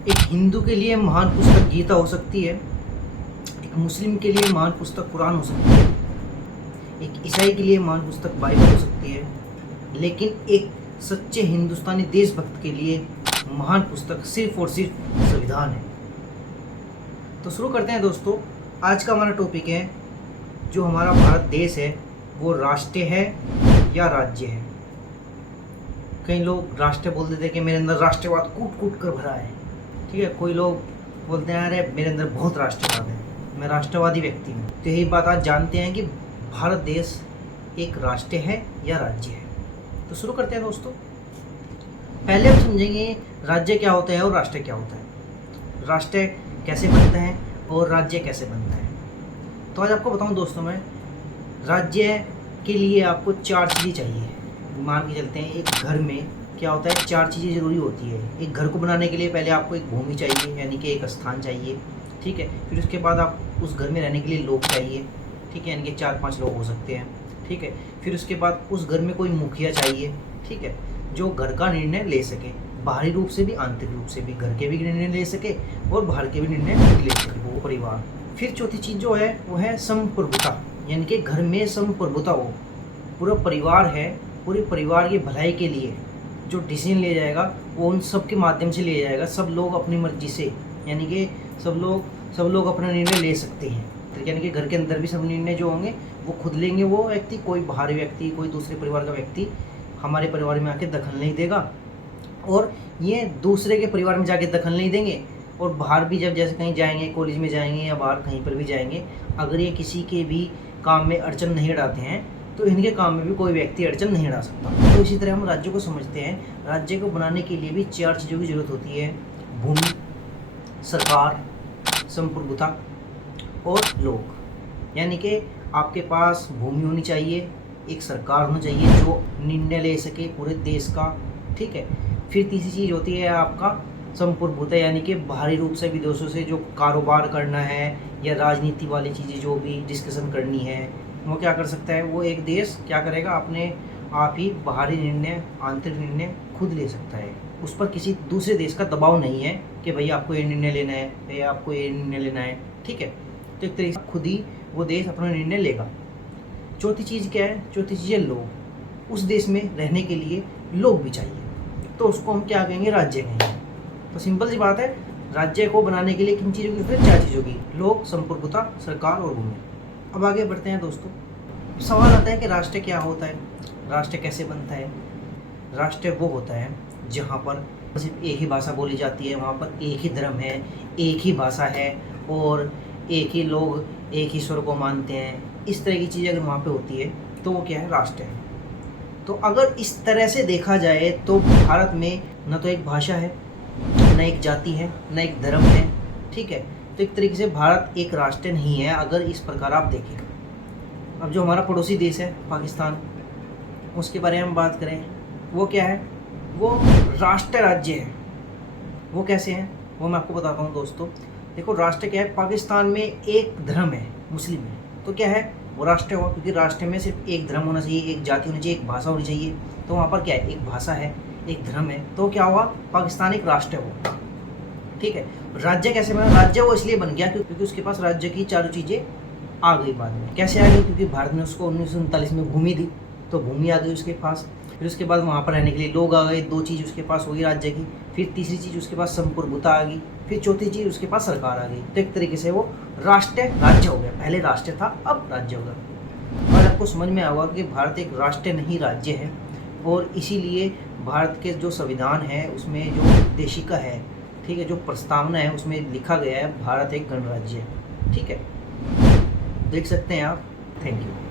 एक हिंदू के लिए महान पुस्तक गीता हो सकती है, एक मुस्लिम के लिए महान पुस्तक कुरान हो सकती है, एक ईसाई के लिए महान पुस्तक बाइबल हो सकती है, लेकिन एक सच्चे हिंदुस्तानी देशभक्त के लिए महान पुस्तक सिर्फ और सिर्फ संविधान है। तो शुरू करते हैं दोस्तों। आज का हमारा टॉपिक है, जो हमारा भारत देश है वो राष्ट्र है या राज्य है। कई लोग राष्ट्र बोल देते हैं कि मेरे अंदर राष्ट्रवाद कूट कूट कर भरा है, ठीक है। कोई लोग बोलते हैं अरे मेरे अंदर बहुत राष्ट्रवाद है, मैं राष्ट्रवादी व्यक्ति हूँ। तो यही बात आज जानते हैं कि भारत देश एक राष्ट्र है या राज्य है। तो शुरू करते हैं दोस्तों। पहले हम समझेंगे राज्य क्या होता है और राष्ट्र क्या होता है, राष्ट्र कैसे बनता है और राज्य कैसे बनता है। तो आज आपको बताऊं दोस्तों, मैं राज्य के लिए आपको 4 चीज़ें चाहिए। मान के चलते हैं, एक घर में क्या होता है, 4 चीज़ें ज़रूरी होती है। एक घर को बनाने के लिए पहले आपको एक भूमि चाहिए, यानी कि एक स्थान चाहिए, ठीक है। फिर उसके बाद आप उस घर में रहने के लिए लोग चाहिए, ठीक है, यानी कि 4-5 लोग हो सकते हैं, ठीक है। फिर उसके बाद उस घर में कोई मुखिया चाहिए, ठीक है, जो घर का निर्णय ले सके, बाहरी रूप से भी आंतरिक रूप से भी, घर के भी निर्णय ले सके और बाहर के भी निर्णय ले सके, वो परिवार। फिर चौथी चीज़ जो है वो है संप्रभुता, यानी कि घर में संप्रभुता हो, पूरा परिवार है, पूरे परिवार की भलाई के लिए जो डिसीजन लिया जाएगा वो उन सब के माध्यम से लिया जाएगा। सब लोग अपनी मर्जी से, यानी कि सब लोग अपना निर्णय ले सकते हैं, तो यानी कि घर के अंदर भी सब निर्णय जो होंगे वो खुद लेंगे। वो व्यक्ति, कोई बाहरी व्यक्ति, कोई दूसरे परिवार का व्यक्ति हमारे परिवार में आके दखल नहीं देगा, और ये दूसरे के परिवार में जाके दखल नहीं देंगे। और बाहर भी जब जैसे कहीं जाएंगे, कॉलेज में जाएंगे या बाहर कहीं पर भी जाएंगे, अगर ये किसी के भी काम में अड़चन नहीं डालते हैं तो इनके काम में भी कोई व्यक्ति अड़चन नहीं डाल सकता। तो इसी तरह हम राज्य को समझते हैं। राज्य को बनाने के लिए भी 4 चीज़ों की ज़रूरत होती है: भूमि, सरकार, संप्रभुता और लोग। यानी कि आपके पास भूमि होनी चाहिए, एक सरकार होना चाहिए जो निर्णय ले सके पूरे देश का, ठीक है। फिर तीसरी चीज़ होती है आपका संप्रभुता, यानी कि बाहरी रूप से विदेशों से जो कारोबार करना है या राजनीति वाली चीज़ें जो भी डिस्कशन करनी है, वो क्या कर सकता है, वो एक देश क्या करेगा, अपने आप ही बाहरी निर्णय, आंतरिक निर्णय खुद ले सकता है। उस पर किसी दूसरे देश का दबाव नहीं है कि भाई आपको ये निर्णय लेना है या आपको ये निर्णय लेना है, ठीक है। तो एक तरीके से खुद ही वो देश अपना निर्णय लेगा। चौथी चीज़ क्या है? चौथी चीज़ है लोग। उस देश में रहने के लिए लोग भी चाहिए, तो उसको हम क्या कहेंगे, राज्य कहेंगे। तो सिंपल सी बात है, राज्य को बनाने के लिए किन चीज़ों की जरूरत? 4 चीज़ों की: लोग, संप्रभुता, सरकार और भूमि। अब आगे बढ़ते हैं दोस्तों। सवाल आता है कि राष्ट्र क्या होता है, राष्ट्र कैसे बनता है। राष्ट्र वो होता है जहाँ पर सिर्फ एक ही भाषा बोली जाती है, वहाँ पर एक ही धर्म है, एक ही भाषा है और एक ही लोग एक ही स्वर को मानते हैं। इस तरह की चीज़ अगर वहाँ पे होती है तो वो क्या है, राष्ट्र है। तो अगर इस तरह से देखा जाए तो भारत में न तो एक भाषा है, न एक जाति है, न एक धर्म है, ठीक है। तो एक तरीके से भारत एक राष्ट्र नहीं है अगर इस प्रकार आप देखें। अब जो हमारा पड़ोसी देश है पाकिस्तान, उसके बारे में हम बात करें, वो क्या है, वो राष्ट्र राज्य है। वो कैसे हैं वो मैं आपको बताता हूँ दोस्तों। देखो, राष्ट्र क्या है, पाकिस्तान में एक धर्म है, मुस्लिम है, तो क्या है, वो राष्ट्र हुआ, क्योंकि राष्ट्र में सिर्फ एक धर्म होना चाहिए, एक जाति होनी चाहिए, एक भाषा होनी चाहिए। तो वहाँ पर क्या है, एक भाषा है, एक धर्म है, तो क्या हुआ, पाकिस्तान एक राष्ट्र हुआ, ठीक है। राज्य कैसे बना? राज्य वो इसलिए बन गया क्योंकि उसके पास राज्य की 4 चीज़ें आ गई बाद में। कैसे आ गई? क्योंकि भारत ने उसको 1939 में भूमि दी, तो भूमि आ गई उसके पास। फिर उसके बाद वहाँ पर रहने के लिए लोग आ गए, 2 चीज़ उसके पास हो गई राज्य की। फिर तीसरी चीज़ उसके पास संप्रभुता आ गई। फिर चौथी चीज़ उसके पास सरकार आ गई। तो एक तरीके से वो राष्ट्र राज्य हो गया। पहले राष्ट्र था, अब राज्य हो गया। और आपको समझ में आएगा कि भारत एक राष्ट्र नहीं राज्य है, और इसीलिए भारत के जो संविधान है उसमें जो उद्देशिका है, ठीक है, जो प्रस्तावना है उसमें लिखा गया है भारत एक गणराज्य है, ठीक है। देख सकते हैं आप। Thank you.